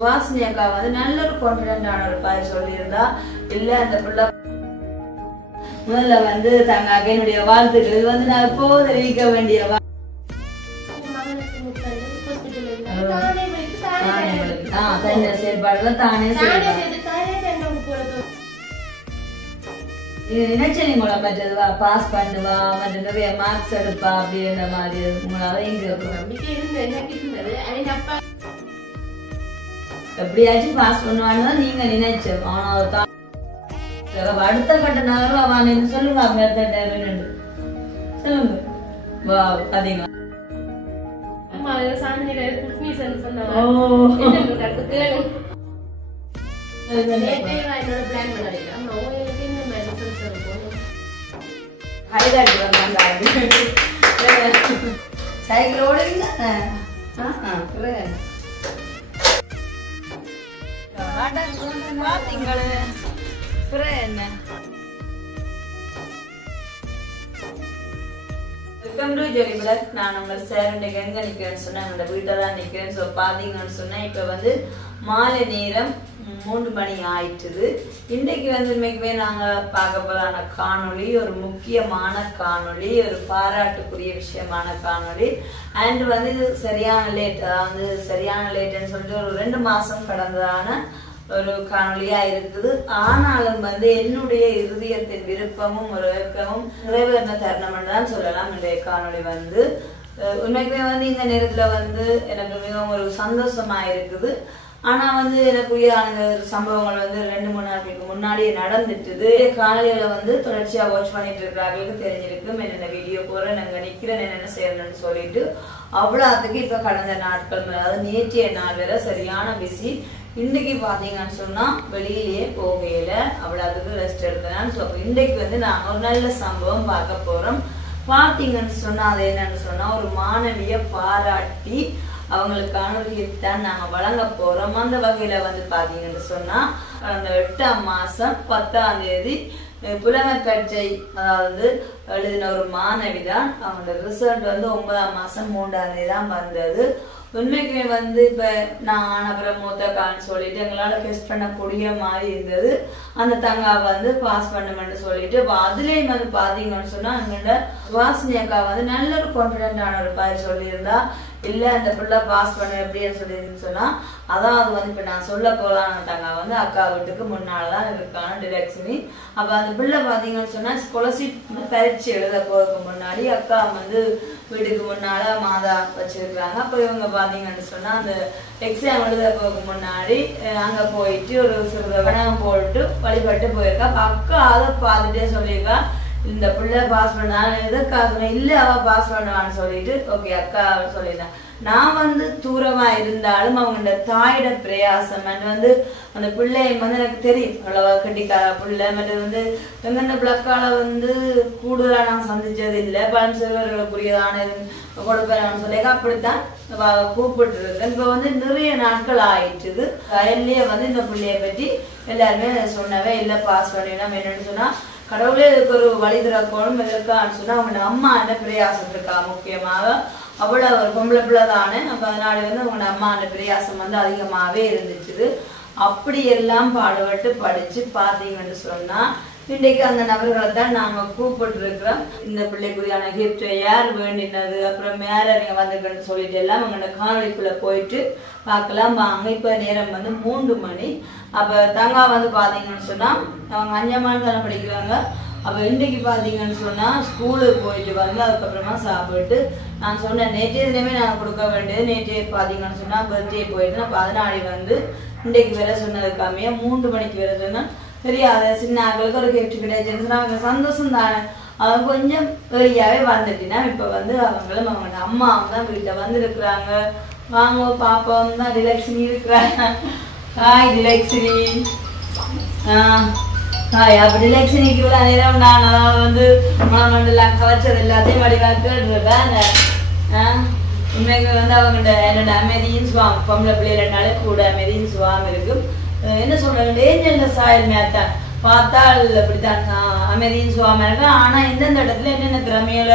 வாசினி அக்கா வந்து நல்ல ஒரு கான்பிடென்டான ஒரு பாய் சொல்லியிருந்தா இல்ல அந்த பிள்ளை முதல்ல வந்து தங்க அகையினுடைய வாழ்த்துக்கள் வந்து நான் எப்போ தெரிவிக்க வேண்டிய செயற்பாடுகள் தானே நினைச்சேன் உங்களை மற்றது பாஸ் பண்ணுவா மற்ற நிறைய மார்க்ஸ் எடுப்பா அப்படின்ற மாதிரி உங்களால இங்க எப்படியாச்சும் பாஸ் பண்ணுவான்னு தான் நீங்க நினைச்சோம். ஆனா அடுத்த கட்ட நகரம் அவன் சொல்லுங்க சொல்லுங்க வா அதிகம் சைக்கிளோட பாத்தீங்களே என்ன வெல்கம் டு ஜெரி பிளாக். நான் உங்க சார் இன்னைக்கு எங்க நிக்கிறேன்னு சொன்னா என்னோட வீட்டை தான் நிக்கிறேன். ஸோ பாத்தீங்கன்னு சொன்னா இப்ப வந்து மாலை நேரம் 3 மணி ஆயிட்டுது. இன்றைக்கு வந்து இன்னைக்குமே நாங்க பார்க்க போதான காணொளி ஒரு முக்கியமான காணொளி, ஒரு பாராட்டுக்குரிய விஷயமான காணொளி. அண்ட் வந்து இது சரியான லேட், அதாவது சரியான லேட்னு சொல்லிட்டு ஒரு 2 மாசம் கடந்ததான ஒரு காணொலியா இருக்குது. ஆனாலும் வந்து என்னுடைய இருதயத்தின் விருப்பமும் ஒரு ஏக்கமும் நிறைவேறின தருணம் தான் சொல்லலாம். என்னுடைய காணொலி வந்து உண்மைக்குமே வந்து இந்த நேரத்துல வந்து எனக்கு மிகவும் ஒரு சந்தோஷமா இருக்குது. ஆனா வந்து எனக்குரிய அந்த சம்பவங்கள் வந்து 2-3 நாட்களுக்கு முன்னாடியே நடந்துட்டுது. காணொலியில வந்து தொடர்ச்சியா வாட்ச் பண்ணிட்டு இருக்கிறவங்களுக்கு தெரிஞ்சிருக்கும் என்னென்ன வீடியோ போறேன், நாங்க நிக்கிறேன், என்னென்ன செய்யணும்னு சொல்லிட்டு. அவ்வளவுக்கு இப்ப கடந்த நாட்கள் அதாவது நேற்றைய நாள் வேற சரியான பிஸி. இன்னைக்கு பாத்தீங்கன்னு சொன்னா வெளியிலேயே போகையில அவ்வளவுக்கு ரெஸ்ட் எடுத்தேன். இன்னைக்கு வந்து நாங்க ஒரு நல்ல சம்பவம் பார்க்க போறோம். பாத்தீங்கன்னு சொன்னா அது என்னன்னு சொன்னா ஒரு மாணவிய பாராட்டி அவங்களுக்கான ஒரு கிஃப்ட் நாங்க வழங்க போறோம். அந்த வகையில வந்து பாத்தீங்கன்னு சொன்னா அந்த 8ஆம் மாசம் 10ஆம் தேதி புலமை பரீட்சை அதாவது எழுதின ஒரு மாணவிதான். அவங்களோட ரிசல்ட் வந்து 9ஆம் மாசம் 3ஆம் தேதி தான் வந்தது. உண்மைக்குமே வந்து இப்ப நான் அப்புறம் மூத்தக்கான்னு சொல்லிட்டு எங்களால டெஸ்ட் பண்ணக்கூடிய மாதிரி இருந்தது. அந்த தங்கா வந்து பாஸ் பண்ணுமென்னு சொல்லிட்டு அதுலயும் வந்து பாத்தீங்கன்னு சொன்னா எங்களோட வாசினி அக்கா வந்து நல்ல ஒரு கான்பிடென்டான ஒரு பாய் சொல்லியிருந்தா இல்ல அந்த பிள்ளை பாஸ் பண்ண எப்படின்னு சொல்லிருந்துன்னு சொன்னா அதாவது வந்து இப்ப நான் சொல்ல போலான்னு தங்கா வந்து அக்கா வீட்டுக்கு முன்னால்தான் இருக்கான டிலக்ஷ்மி. அப்ப அந்த பிள்ளை பாத்தீங்கன்னு சொன்னா ஸ்காலர்ஷிப் பரீட்சை எழுத போறதுக்கு முன்னாடி அக்கா வந்து வீட்டுக்கு முன்னால மாதா வச்சிருக்கிறாங்க. அப்ப இவங்க பாத்தீங்கன்னு சொன்னா அந்த எக்ஸாம் எழுத போறதுக்கு முன்னாடி அங்க போயிட்டு ஒரு சிறுவனம் போட்டு வழிபட்டு போயிருக்கா. அப்ப அக்கா அதை பார்த்துட்டே சொல்லியிருக்கா இந்த பிள்ளை பாஸ் பண்ண எதுக்காக இல்ல அவ பாஸ் பண்ணுவான்னு சொல்லிட்டு ஓகே அக்கா சொல்லியிருந்தேன். நான் வந்து தூரமா இருந்தாலும் அவங்களோட தாயோட பிரயாசம் வந்து அந்த பிள்ளைய வந்து எனக்கு தெரியும் அவ்வளவா கட்டிக்கார பிள்ளை மற்றது வந்து எங்கெந்த பிள்ளைக்கால வந்து கூடுதலா நான் சந்திச்சது இல்லை. பல சிறுவர்களுக்குரியதான கொடுப்பேன் சொல்லி அப்படித்தான் கூப்பிட்டு இருக்கேன். இப்ப வந்து நிறைய நாட்கள் ஆயிடுச்சுது. வயல்லயே வந்து இந்த பிள்ளைய பற்றி எல்லாருமே சொன்னவே இல்லை பாஸ் பண்ணிடணும் என்னன்னு சொன்னா கடவுளே இதுக்கு ஒரு வழி திறக்கணும் எதற்கான்னு சொன்னா அவங்க அம்மா என்ன பிரயாசம் இருக்கா முக்கியமாக அவ்வளவு ஒரு பொம்பளை பிள்ளை தானே. அப்ப அதனால வந்து அவங்க அம்மா அந்த பிரயாசம் வந்து அதிகமாவே இருந்துச்சு. அப்படி எல்லாம் பாடுபட்டு படிச்சு பாத்தீங்கன்னு சொன்னா இன்றைக்கு அந்த நபர்களை தான் நாங்க கூப்பிட்டு இருக்கிறோம். இந்த பிள்ளைக்குரியான கிஃப்ட் யார் வேண்டினது அப்புறம் யார நீங்க வந்துக்கன்னு சொல்லிட்டு எல்லாம் அவங்களோட காணொலிக்குள்ள போயிட்டு பார்க்கலாம் வாங்க. இப்ப நேரம் வந்து 3 மணி. அப்ப தங்கா வந்து பாத்தீங்கன்னு சொன்னா அவங்க 5ஆம் ஆண்டு தானே படிக்கிறாங்க. அப்ப இன்னைக்கு பாத்தீங்கன்னு சொன்னா ஸ்கூலுக்கு போயிட்டு வந்து அதுக்கப்புறமா சாப்பிட்டு நான் சொன்னேன் நேற்றைய தினமே நான் கொடுக்க வேண்டியது. நேற்றைய பாத்தீங்கன்னு சொன்னா பர்த்டே போயிட்டு நான் 14 வந்து இன்றைக்கு வேற சொன்னது கம்மியா 3 மணிக்கு வேற சொன்னா தெரியாத சின்ன ஆக்களுக்கு ஒரு கிஃப்ட் கிடைச்சுன்னா அவங்க சந்தோஷம் தானே. அவங்க கொஞ்சம் வெளியாவே வந்துட்டீங்கன்னா இப்ப வந்து அவங்களும் அவங்க அம்மாவும் தான் வீட்டுல வந்து இருக்கிறாங்க. வாங்க பாப்பாவும் தான் டிலக்ஷ்மி இருக்கிறாங்க. ஹாய் டிலக்ஷ்மி. ஹாய். அப்ப டிலக்ஷ்மிக்கு இவ்வளவு நேரம் நான் வந்து மணமண்டலாம் கவச்சது எல்லாத்தையும் வடிவாக்க உண்மைக்கு வந்து அவங்க என்னோட அமைதியும் சுவாமி பொம்பளை பிள்ளைனாலே கூட அமைதியும் சுவாமி இருக்கும். என்ன சொல்றாங்க ஏஞ்சல்ல சாயல் மேத்தான் பார்த்தால் அப்படித்தான் அமைதியும் சுவாமி இருக்கு. ஆனா எந்தெந்த இடத்துல என்னென்ன திறமையில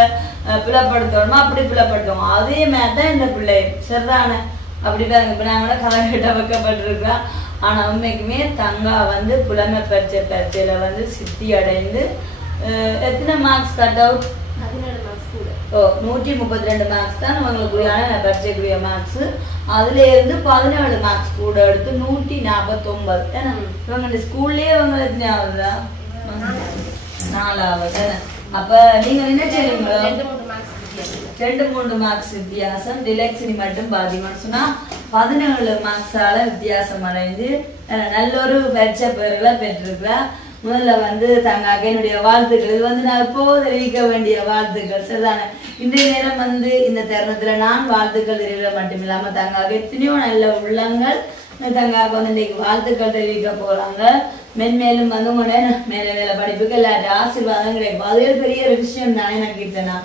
பிளப்படுத்தணுமோ அப்படி பிளப்படுத்துவோம். அதே மாதிரிதான் இந்த பிள்ளை சரிதானே. அப்படி பாருங்க. இப்ப நாங்கள கதை கட்ட வைக்கப்பட்டிருக்கா. ஆனா உண்மைக்குமே தங்கா வந்து புலமை பரீட்சையில வந்து சித்தி அடைந்து எத்தனை மார்க்ஸ் கட் அவுட்? 132 மார்க்ஸ் தான் அவங்களுக்குரியான பரீட்சைக்குரிய மார்க்ஸ். அதுல இருந்து 17 மார்க்ஸ் கூட எடுத்து 149. ஏன்னா இவங்க ஸ்கூல்லயே இவங்க எத்தனையாவதா? 4வது. அப்ப நீங்க என்ன செய்வீங்களோ 2-3 மார்க்ஸ் வித்தியாசம். டிலக்ஸினி மட்டும் பாத்தீங்கன்னு சொன்னா 17 மார்க்ஸால வித்தியாசம் அடைந்து நல்ல ஒரு பரீட்சை பேர்களை பெற்றிருக்கிறா. முதல்ல வந்து தங்காக என்னுடைய வாழ்த்துக்கள். இது வந்து நான் எப்போ தெரிவிக்க வேண்டிய வாழ்த்துக்கள். சரிதானே? இன்றைய நேரம் வந்து இந்த தருணத்துல நான் வாழ்த்துக்கள் தெரிவிக்க மட்டும் இல்லாம தங்காக எத்தனையோ நல்ல உள்ளங்கள் தங்காக வந்து இன்னைக்கு வாழ்த்துக்கள் தெரிவிக்க போறாங்க. மென்மேலும் வந்து உங்களோட மேல வேலை படிப்புக்கு எல்லாரும் ஆசீர்வாதம் கிடைக்கும். அது பெரிய ஒரு விஷயம் தானே நான் கீர்த்தனா.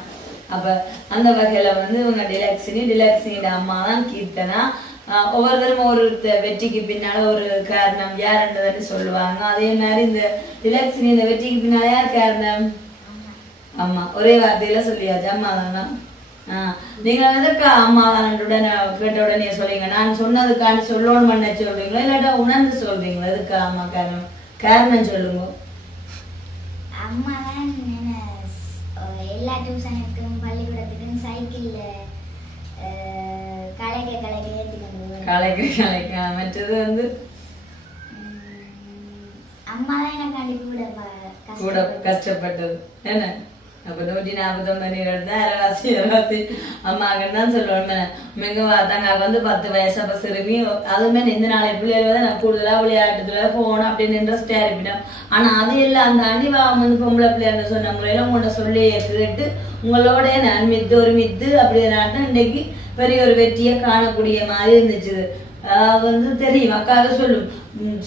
அப்ப அந்த வகையில வந்து இவங்க டிலக்ஸினியோட அம்மா தான் கீர்த்தனா. ஒவ்வொருத்தரும் ஒரு வெற்றிக்கு பின்னால ஒரு காரணம் யாருன்றதுன்னு சொல்லுவாங்க. அதே மாதிரி இந்த டிலக்ஸினி இந்த வெற்றிக்கு பின்னால யார் காரணம்? அம்மா. ஒரே வார்த்தையில சொல்லியாச்சு, அம்மா தானா? நீங்க எதற்கா அம்மா தானே கேட்ட உடனே சொல்றீங்க? நான் சொன்னதுக்காண்டி சொல்லணும் பண்ண சொல்றீங்களா இல்லாட்டா உணர்ந்து சொல்றீங்களா? எதுக்கா அம்மா காரணம்? காரணம் சொல்லுங்க. அம்மா தான் எல்லா டியூஷனுக்கும் பள்ளிக்கூடத்துக்கும் சைக்கிள்ல கலைக்க மற்றது வந்து அம்மா தான் எனக்காண்டி கூட கஷ்டப்பட்டது. என்ன அப்ப 149 அரைவாசி அம்மாங்கன்னு தான் சொல்லுவேன். மிக தாங்க வந்து 10 வயசு அப்ப சிறுமி. அதுவுமே இந்த நாளை பிள்ளைகள் தான் நான் கூடுதலா விளையாட்டுல போனோம் அப்படின்னு இன்ட்ரெஸ்டா இருப்பினோம். ஆனா அது எல்லாம் அந்த அணிவாகம் வந்து பொம்பளை பிள்ளைங்க சொன்ன முறையில உங்களோட சொல்லி கேட்டு உங்களோட நான் மித்து ஒரு மித்து அப்படின்னாட்டு இன்னைக்கு பெரிய ஒரு வெற்றியை காணக்கூடிய மாதிரி இருந்துச்சு. வந்து தெரியும் அக்காக சொல்லும்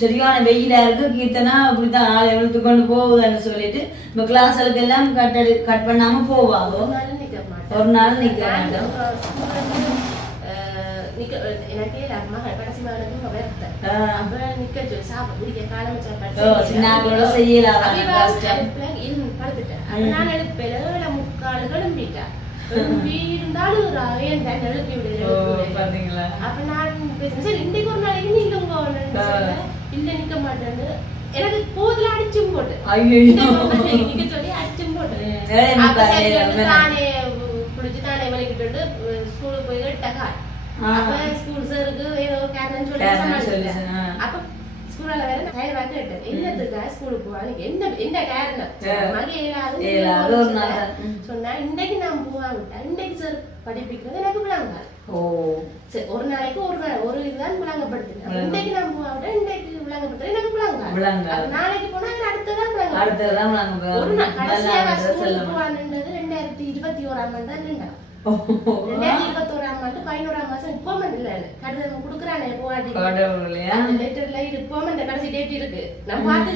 சரியான வெயிலா இருக்கு கீர்த்தனா அப்படித்தான் ஆளை இழுத்து கொண்டு போகுதுன்னு சொல்லிட்டு இப்ப கிளாஸ்களுக்கு எல்லாம் கட் பண்ணாம போவாங்க. ஒரு நாள் நிக்க மாட்டோம். எனக்கு போதுல அடிச்சும் போட்டு சொல்லி அடிச்சும் போட்டு தானே குளிச்சு தானே வலிக்கிட்டு ஸ்கூலுக்கு போய் டகா அப்ப ஸ்கூல் சாருக்கு ஏதோ காரணம் சொல்லி அப்ப ஸ்கூல்ல வேற கையில வாங்க கேட்டேன் என்னதுக்கா ஸ்கூலுக்கு போவாங்க என்ன காரணம் சொன்னா இன்னைக்கு நான் போவாங்க இன்னைக்கு சார் படிப்பிக்கிறது எனக்கு விளங்காது. ஒரு நாளைக்கு ஒரு இதுதான் விளங்கப்படுத்துறேன். இன்னைக்கு நான் போவாங்க இன்னைக்கு விளங்கப்படுத்துறேன் எனக்கு விளங்காது. நாளைக்கு போனா அடுத்ததான் ஒரு நாள் கடைசியாக ஸ்கூலுக்கு போவான்ன்றது 2021 ஆண்டு தான் நின்றா. 2021 ஆண்டு 11ஆம் மாசம் இப்போமெண்ட் இல்ல கடிதம் குடுக்குறானே போவாடி லெட்டர்ல இது இப்போமெண்ட் கடைசி டேட் இருக்கு. நான் பார்த்து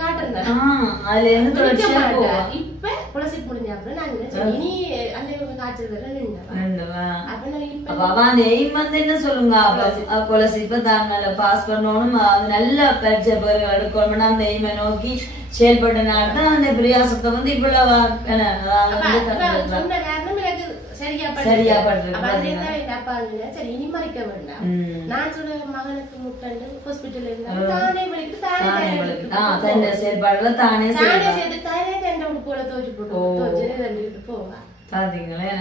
காட்டுறேன். இப்ப குலசி முடிஞ்ச அப்புறம் நான் இனி அந்த காய்ச்சல் வர என்ன சொல்லுங்க குலசி இப்ப தான் பாஸ் பண்ணணும் நல்ல பரீட்சை எடுக்கணும் அந்த எய்மை நோக்கி செயல்பட்ட நாள் தான் அந்த பிரியாசத்தை வந்து இவ்வளவு சரியா சரி இனி மறைக்க வேண்டாம். நான் சொல்ற மகனுக்கு முட்டண்டு ஹாஸ்பிட்டல் இருந்தாலும் தானே தானே செயல்பாடுல தானே சேர்த்து தானே தண்டை உடுப்போல தோச்சு போட்டு போவா பாத்தீங்களே.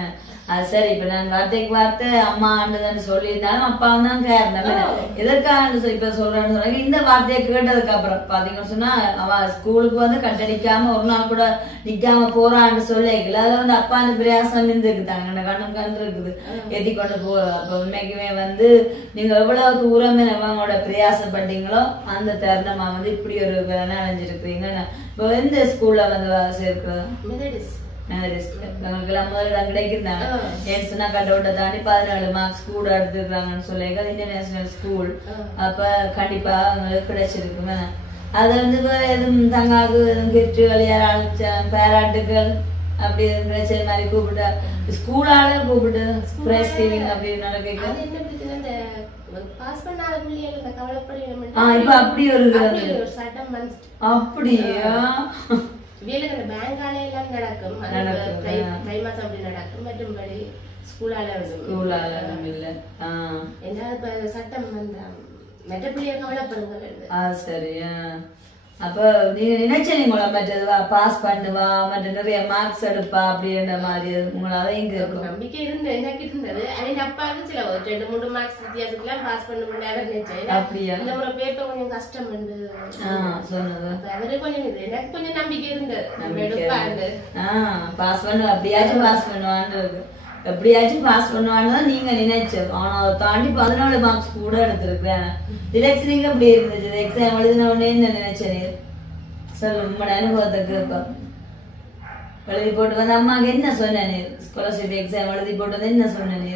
சரி இப்ப நான் வார்த்தைக்கு வார்த்தை அம்மா ஆண்டுதான்னு சொல்லியிருந்தாலும் அப்பா தான் காரணம். எதற்காக இப்ப சொல்றேன்னு சொன்னாங்க இந்த வார்த்தையை கேட்டதுக்கு அப்புறம் பாத்தீங்கன்னு சொன்னா அவ ஸ்கூலுக்கு வந்து கட்டடிக்காம ஒரு நாள் கூட நிக்காம போறான்னு சொல்லிக்கல. அதுல வந்து அப்பான்னு பிரயாசம் இருந்துருக்குதாங்க கண்ணும் கண்டு இருக்குது ஏத்தி கொண்டு போறது. அப்ப உண்மைக்குமே வந்து நீங்க எவ்வளவு தூரம் அவங்களோட பிரயாசப்பட்டீங்களோ அந்த தருணமா வந்து இப்படி ஒரு அடைஞ்சிருக்கிறீங்க. இப்ப எந்த ஸ்கூல்ல வந்து சேர்க்கிறது கிடைக்கிறாங்க கட்டோட்ட தாண்டி 17 மார்க்ஸ் கூட எடுத்துக்கிறாங்கன்னு சொல்லிங்க இன்டர்நேஷனல் ஸ்கூல். அப்ப கண்டிப்பா அவங்களுக்கு கிடைச்சிருக்கு. அது வந்து எதுவும் தங்காக்கு கிஃப்டுகள் பாராட்டுகள் அப்படி கிடைச்ச மாதிரி கூப்பிட்டு ஸ்கூலால கூப்பிட்டு அப்படி நடக்க இப்ப அப்படி ஒரு சட்டம் அப்படியா வேலைகள் பேங்கால எல்லாம் நடக்கும். தை மாசம் அப்படி நடக்கும். மற்றும்படி ஸ்கூலால இல்ல என்ன இப்ப சட்டம் வந்தா மற்ற பிள்ளைய கவலைப்படுங்க சரி அப்ப நீங்க நினைச்சீங்க உங்களை மற்றது பாஸ் பண்ணுவா மற்ற நிறைய மார்க்ஸ் எடுப்பா அப்படின்ற மாதிரி உங்களால இங்க நம்பிக்கை இருந்தது எனக்கு இருந்தது அவங்க அப்பாவுக்கு சில 2-3 மார்க்ஸ் வித்தியாசத்துல பாஸ் பண்ண முடியாத நினைச்சேன் அப்படியா இந்த முறை பேப்பர் கொஞ்சம் கஷ்டம் சொன்னது அவரு கொஞ்சம் இது எனக்கு கொஞ்சம் நம்பிக்கை இருந்தது எடுப்பாரு பாஸ் பண்ணுவா அப்படியாச்சும் பாஸ் பண்ணுவான்னு எப்படியாச்சும் பாஸ் பண்ணுவான்னு தான் நீங்க நினைச்சோம் ஆனா தாண்டி 14 மார்க்ஸ் கூட எடுத்திருக்கேன் டிரெக்ஷனுக்கு அப்படி இருந்துச்சு எக்ஸாம் எழுதின உடனே என்ன நினைச்சேன் சொல்லு உங்களோட அனுபவத்தை கேட்பா எழுதி போட்டு வந்து அம்மாக்கு என்ன சொன்னேன் ஸ்காலர்ஷிப் எக்ஸாம் எழுதி போட்டு வந்து என்ன சொன்னேன்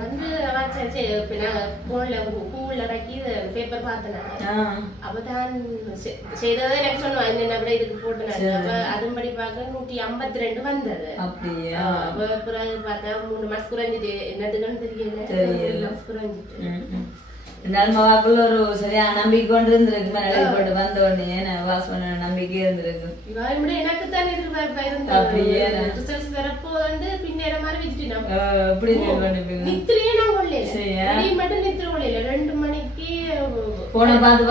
வந்து போன்ல கூகுள்ல இறக்கி பேப்பர் பார்த்தேன் அப்பதான் செய்ததை எனக்கு சொன்னோம் என்னென்ன விட இதுக்கு போட்டு அதன்படி பார்க்க 152 வந்தது பிறகு பார்த்தா 3 மாசம் குறைஞ்சிட்டு என்னதுன்னு தெரியல குறைஞ்சிட்டு மகாக்குள்ள ஒரு சரியான நம்பிக்கை கொண்டு இருந்திருக்கு வந்த உடனே வாஸ் பண்ண நம்பிக்கை இருந்திருக்கு எனக்கு தான் எதிர்பார்ப்பா இருந்தது வரப்போ வந்து பின்னேற மாதிரி வச்சுட்டு நித்திரையே நான் கொள்ளல மட்டும் நித்திர கொள்ளல 2 மணிக்கு போன பார்த்து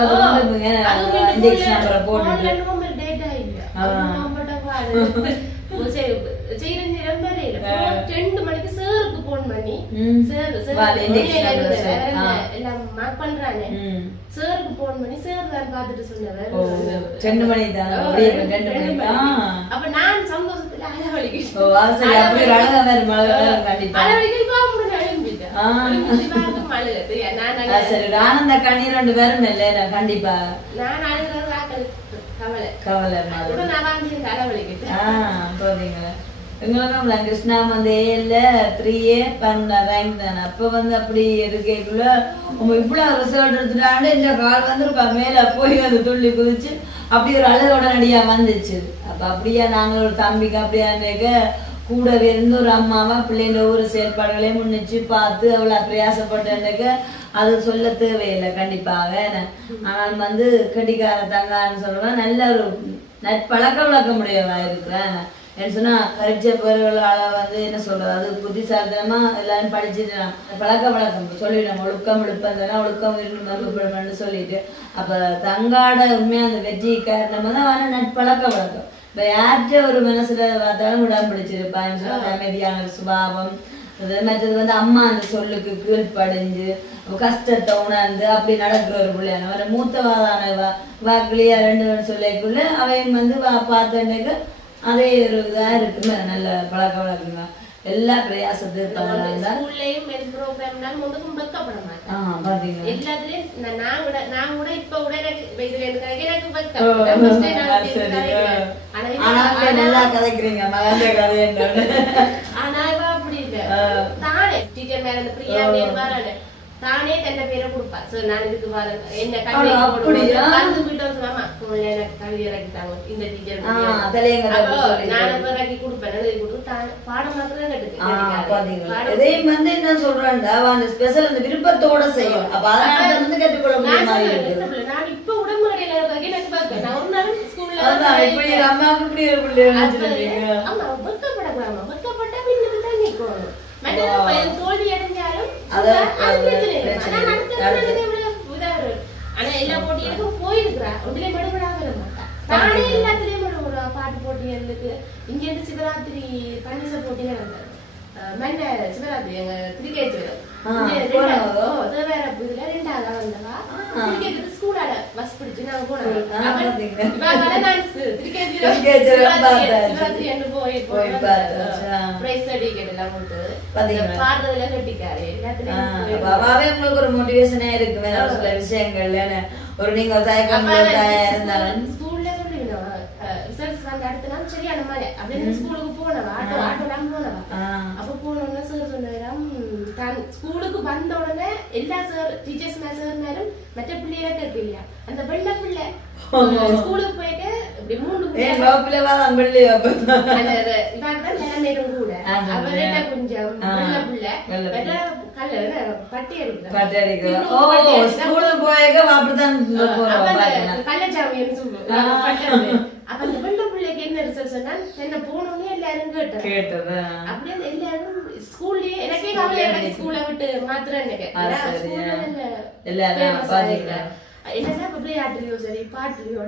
டேட்டா இல்ல ரெண்டு மணிக்கு சாருக்கு போன் பண்ணி எல்லாம் மார்க் பண்றானே சாருக்கு போன் பண்ணி சார் தான் பாத்துட்டு சொன்னவர் 2 மணி தான் அப்ப நான் சந்தோஷத்துல அலவலிக்கிட்டேன் ஆனந்த கண்ணீர் 2 பேரும் இல்ல கண்டிப்பா நான் அழுகிறது கவலை எங்களுக்கும் கிருஷ்ணா வந்து ஏல 3A ரேங்க் தானே அப்ப வந்து அப்படி இருக்கக்குள்ள இவ்வளவு ரிசல்ட் எடுத்துட்டாண்டு இந்த கால் வந்து மேல போய் அது துள்ளி குதிச்சு அப்படி ஒரு அழகோட நடிகா வந்துச்சு அப்ப அப்படியா நாங்க ஒரு தம்பிக்கு அப்படியா கூடவே இருந்து ஒரு அம்மாவா பிள்ளைங்க ஒவ்வொரு செயற்பாடுகளையும் முன்னிச்சு பார்த்து அவ்வளவு பிரயாசப்பட்டேன்னுக்கு அது சொல்ல தேவையில்லை கண்டிப்பாக ஆனால் வந்து கட்டிக்கார தங்கான்னு சொல்லலாம் நல்ல ஒரு நட்பழக்க வழக்க முடியவா இருக்கிறேன் சொன்னா பரீட்சை பேர்களால வந்து என்ன சொல்றது அது புத்திசாலித்தனமா எல்லாரும் படிச்சுட்டு பழக்க வழக்கம் சொல்லிடும் ஒழுக்கம் விழுப்பம் ஒழுக்கம் விரும்பு சொல்லிட்டு அப்ப தங்காட உண்மையா அந்த வெற்றி காரணமா தான் வர நட்பழக்க வழக்கம் இப்ப யார்கிட்ட ஒரு மனசுல பார்த்தாலும் உடம்பு பிடிச்சிருப்பான்னு சொன்னா அமைதியான சுபாவம் மற்றது வந்து அம்மா அந்த சொல்லுக்கு கீழ்ப்படைஞ்சு கஷ்டத்தை உணர்ந்து அப்படி நடக்கிற ஒரு பிள்ளையான ஒரு மூத்தவாதான வாக்குலையா 2 பேரும் சொல்லிக்குள்ள அவையும் வந்து பார்த்தேன்னுக்கு அதே ஒரு இதா இருக்கு நல்ல பழக்க வழக்கங்க எல்லா பிரயாசத்தையும் நல்லா கதைக்கிறீங்க மகந்த கதை தானே டீச்சர் மேல பிரியா வரானே தானே தன்னை பேரை கொடுப்பா சார் நான் இதுக்கு வரேன் என்ன கல்வி மாமா எனக்கு கல்வி இறக்கிட்டாங்க இந்த டீச்சர் நான் இறக்கி கொடுப்பேன் பாடம் மாத்திரம் இதே வந்து என்ன சொல்றாங்க ஸ்பெஷல் அந்த விருப்பத்தோட செய்யும் அப்ப அதனால வந்து கற்றுக்கொள்ள முடியும் நான் இப்ப உடம்புடையில எனக்கு பார்க்க நான் ஒரு நாள் ஸ்கூல்ல அம்மாவுக்கு இப்படி ஒரு பிள்ளை ஆமா வெக்கப்படக்கூடாது வெக்கப்பட்டா பின்னுக்கு தான் நிக்கணும் தோல்வி அடைஞ்சாலும் ஆனா எல்லா போட்டிகளுக்கும் போயிருக்கிறா ஒன்றிலே மடுபடாம தானே எல்லாத்திலயும் பாட்டு போட்டிகளுக்கு இங்க இருந்து சிவராத்திரி பண்டிச போட்டியில வந்தாரு மன்ன சிவராத்திரி எங்க கிரிக்கெட் வேற இதுல 2ஆவது வந்தவா கிரிக்கெட் ஸ்கூலால பஸ் பிடிச்சு நாங்க போனோம் சிவராத்திரி என்று போய் பிரைஸ் சர்டிபிகேட் எல்லாம் கொடுத்து பாடுறதுல கட்டிக்காரு உங்களுக்கு ஒரு மோட்டிவேஷனா இருக்கு வேற சில விஷயங்கள்ல ஒரு நீங்க தயக்கம் இருந்தாலும் ஸ்கூல்ல சொல்லிடுவோம் ரிசல்ட்ஸ் வந்து அடுத்த நாள் சரியான மாதிரி அப்படின்னு ஸ்கூலுக்கு போனவா ஆட்டோலாம் போனவா அப்ப போனோம்னா சார் சொன்னாராம் தான் ஸ்கூலுக்கு வந்த உடனே எல்லா சார் டீச்சர்ஸ் சார் மேலும் மற்ற பிள்ளைகளை கேட்க இல்லையா அந்த வெள்ள பிள்ளை ஸ்கூலுக்கு போயிட்டு இப்படி 3 நிலைமையிலும் கூட அவர்கிட்ட கொஞ்சம் வெள்ள பிள்ளை பட்டி கள்ளச்சாமின்னு சொல்லுவோம் அப்ப அந்த வெள்ள பிள்ளை பிள்ளைக்கு என்ன ரிசல்ட் சொன்னா என்ன போனோடனே எல்லாரும் கேட்டது அப்படியே எல்லாரும் ஸ்கூல்லயே எனக்கே கவலை ஸ்கூலை விட்டு மாத்திரம் என்னன்னா விளையாட்டுலயோ சரி பாட்டுலயோ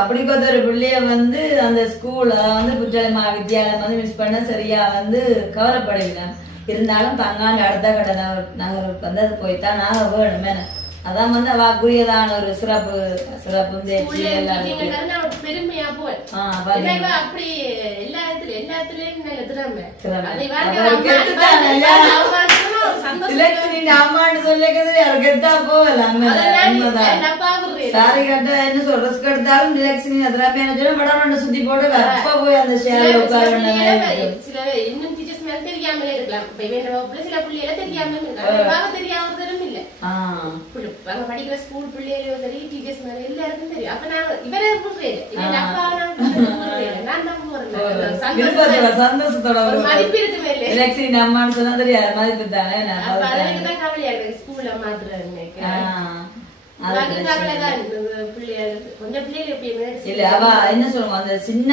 அப்படி பார்த்த ஒரு பிள்ளைய வந்து அந்த ஸ்கூல் வந்து புற்றலை மகாவித்தியாலயம் வந்து மிஸ் பண்ண சரியா வந்து கவலைப்படவில்லை. இருந்தாலும் தங்காண்ட அடுத்த கட்ட நகருக்கு வந்து அது போய்தான் நாங்க வேணுமே. அதான் வந்து அவாக்குரியதான ஒரு சிறப்பு பெருமையா போய் அப்படி எல்லாத்துலயும் நல்ல திறமை அம்மான்னு சொல்லிக்கிறது அவருக்கு எடுத்தா போகலாம். சாரி கட்ட என்ன சொல் ரிஸ்க் எடுத்தாலும் டிலக்ஷனி அதெல்லாம் என்ன சொல்ல படம் சுத்தி போட்டு அப்ப போய் அந்த ஷேர்ல உட்கார இன்னும் டீச்சர்ஸ் மேல தெரியாம இருக்கலாம். சில பிள்ளைகள தெரியாம தெரியாம இல்ல படிக்கிற ஸ்கூல் பிள்ளைகளோ சரி டீச்சர்ஸ் மேல எல்லாருக்கும் தெரியும். அப்ப நான் இவரே சந்தோஷத்தோட மதிப்பு இருக்கு அம்மான்னு சொன்னா தெரியாது மதிப்பு தானே. அதுக்குதான் கவலையா இருக்கு ஸ்கூல்ல மாத்திரம் இல்ல அவ என்ன சொல்லுவாங்க அந்த சின்ன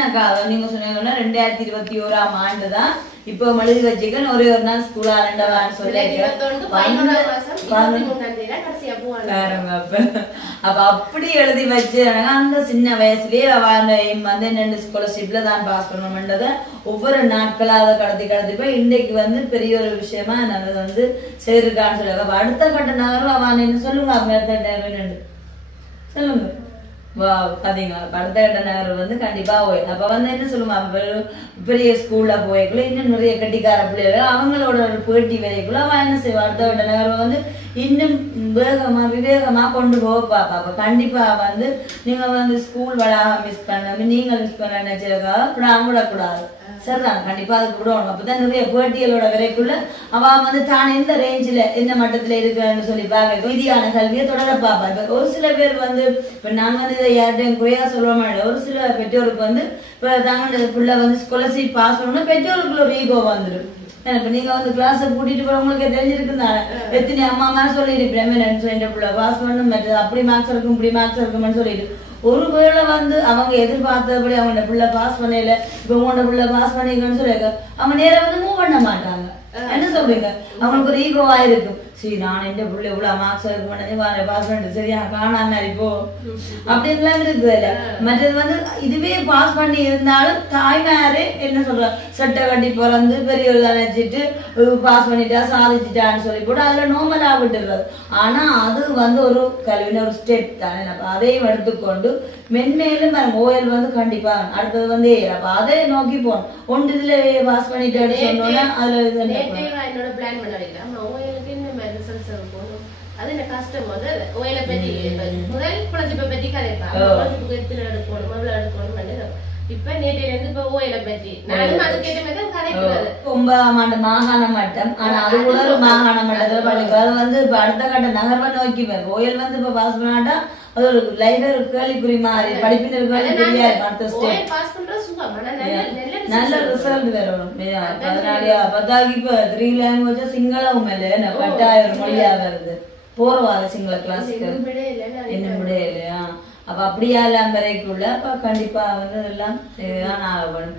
நீங்க சொன்னீங்கன்னா 2021ஆம் ஆண்டுதான் இப்போ எழுதி வச்சுக்கன்னு ஒரே ஒரு நாள் ஸ்கூல் ஆரண்டவான்னு சொல்லி அப்ப அப்படி எழுதி வச்சு அந்த சின்ன வயசுலயே அவ வந்து 2 ஸ்காலர்ஷிப்ல தான் பாஸ் பண்ணணும்ன்றத ஒவ்வொரு நாட்களா அதை கடத்தி போய் இன்றைக்கு வந்து பெரிய ஒரு விஷயமா நாங்க வந்து செய்திருக்கான்னு சொல்லுவாங்க. அடுத்த கட்ட நகரும் அவன் என்ன சொல்லுங்க சொல்லுங்க பாத்தீங்களா அடுத்த கட்ட நகர் வந்து கண்டிப்பா போயிடும். அப்ப வந்து என்ன சொல்லுவாங்க பெரிய ஸ்கூல்ல போய்க்குள்ள இன்னும் நிறைய கட்டிக்கார பிள்ளைகள் அவங்களோட ஒரு பேட்டி வரைக்குள்ள அவன் என்ன செய்வான் அடுத்த கட்ட நகர் வந்து இன்னும் விவேகமா கொண்டு போக பாப்பா. அப்ப கண்டிப்பா வந்து நீங்க வந்து ஸ்கூல் வளாகம் மிஸ் பண்ண நீங்க மிஸ் பண்ண நினைச்சிருக்கா விடக்கூடாது. சரிதான் கண்டிப்பா அதுக்கு விடணும். அப்பதான் நிறைய பேட்டிகளோட வரைக்குள்ள அவ வந்து தான் எந்த ரேஞ்சில எந்த மட்டத்துல இருக்கிறான்னு சொல்லி பாக்க ரீதியான கல்வியை தொடர பாப்பா. ஒரு சில பேர் வந்து இப்ப நான் வந்து இதை யார்கிட்டையும் குறையா சொல்ல மாட்டேன். ஒரு சில பெற்றோருக்கு வந்து இப்ப தங்களோட பிள்ளை வந்து ஸ்காலர்ஷிப் பாஸ் பண்ணணும்னா பெற்றோருக்குள்ள ஒரு ஈகோ வந்துடும். இப்ப நீங்க வந்து கிளாஸ் கூட்டிட்டு போறவங்களுக்கு தெரிஞ்சிருக்குதானே எத்தனை அம்மா மாதிரி சொல்லிட்டு பிள்ளை பாஸ் பண்ணணும் மற்றது அப்படி மார்க்ஸ் இருக்கும் இப்படி மார்க்ஸ் இருக்கும்னு சொல்லிட்டு ஒருவேளை வந்து அவங்க எதிர்பார்த்தபடி அவங்க பிள்ளை பாஸ் பண்ணல இப்ப உங்களோட பிள்ளை பாஸ் பண்ணிக்கன்னு சொல்லிருக்க அவங்க நேரம் வந்து மூவ் பண்ண மாட்டாங்க. என்ன சொல்றீங்க அவங்களுக்கு ஒரு ஈகோவா இருக்கும். சரி நான் எந்த பிள்ளை இவ்வளவு மார்க்ஸ் எடுக்க மாட்டேன் பாஸ் பண்ணிட்டு சரியா காணாம இப்போ அப்படின்லாம் இருக்குது இல்ல. மற்றது வந்து இதுவே பாஸ் பண்ணி இருந்தாலும் தாய்மாரே என்ன சொல்ற சட்டை கட்டி பிறந்து பெரியவர் நினைச்சிட்டு பாஸ் பண்ணிட்டா சாதிச்சுட்டான்னு சொல்லி போட்டு அதுல நோமலா விட்டுறது. ஆனா அது வந்து ஒரு கல்வின ஒரு ஸ்டெப் தானே. அதையும் எடுத்துக்கொண்டு மென்மேலும் ஓயல் வந்து கண்டிப்பா அடுத்தது வந்து அப்ப அதை நோக்கி போகணும். ஒன்று இதுல பாஸ் பண்ணிட்டு சொன்னோன்னா அதுல என்னோட பிளான் பண்ண ஓயலுக்கு அது என்ன கஷ்டம் வந்து ஓயில பத்தி முதல் குழந்தை பத்தி கதைப்பாங்க எடுக்கணும் எவ்வளவு எடுக்கணும். இப்ப நேற்றையில இருந்து இப்ப ஓயில பத்தி நானும் அதுக்கேற்ற மாதிரி கதைக்கிறது 9ஆம் ஆண்டு மாகாண மட்டம். ஆனா அது கூட ஒரு மாகாண மட்டத்துல படிக்கும். அது வந்து இப்ப அடுத்த கட்ட நகர்வை நோக்கி ஓயல் வந்து இப்ப பாஸ் பண்ணாட்டா அது ஒரு லைஃப் ஒரு கேள்விக்குறி மாதிரி படிப்பினர் நல்ல ரிசல்ட் வரணும். அதனாலயா பத்தாக்கி இப்ப 3 லாங்குவேஜ் சிங்களவும் இல்ல கட்டாயம் மொழியா வருது போறவாது சிங்கள கிளாஸுக்கு என்ன விட இல்லையா. அப்ப அப்படியா எல்லாம் வரைக்குள்ள அப்ப கண்டிப்பா வந்து எல்லாம் ஆகணும்.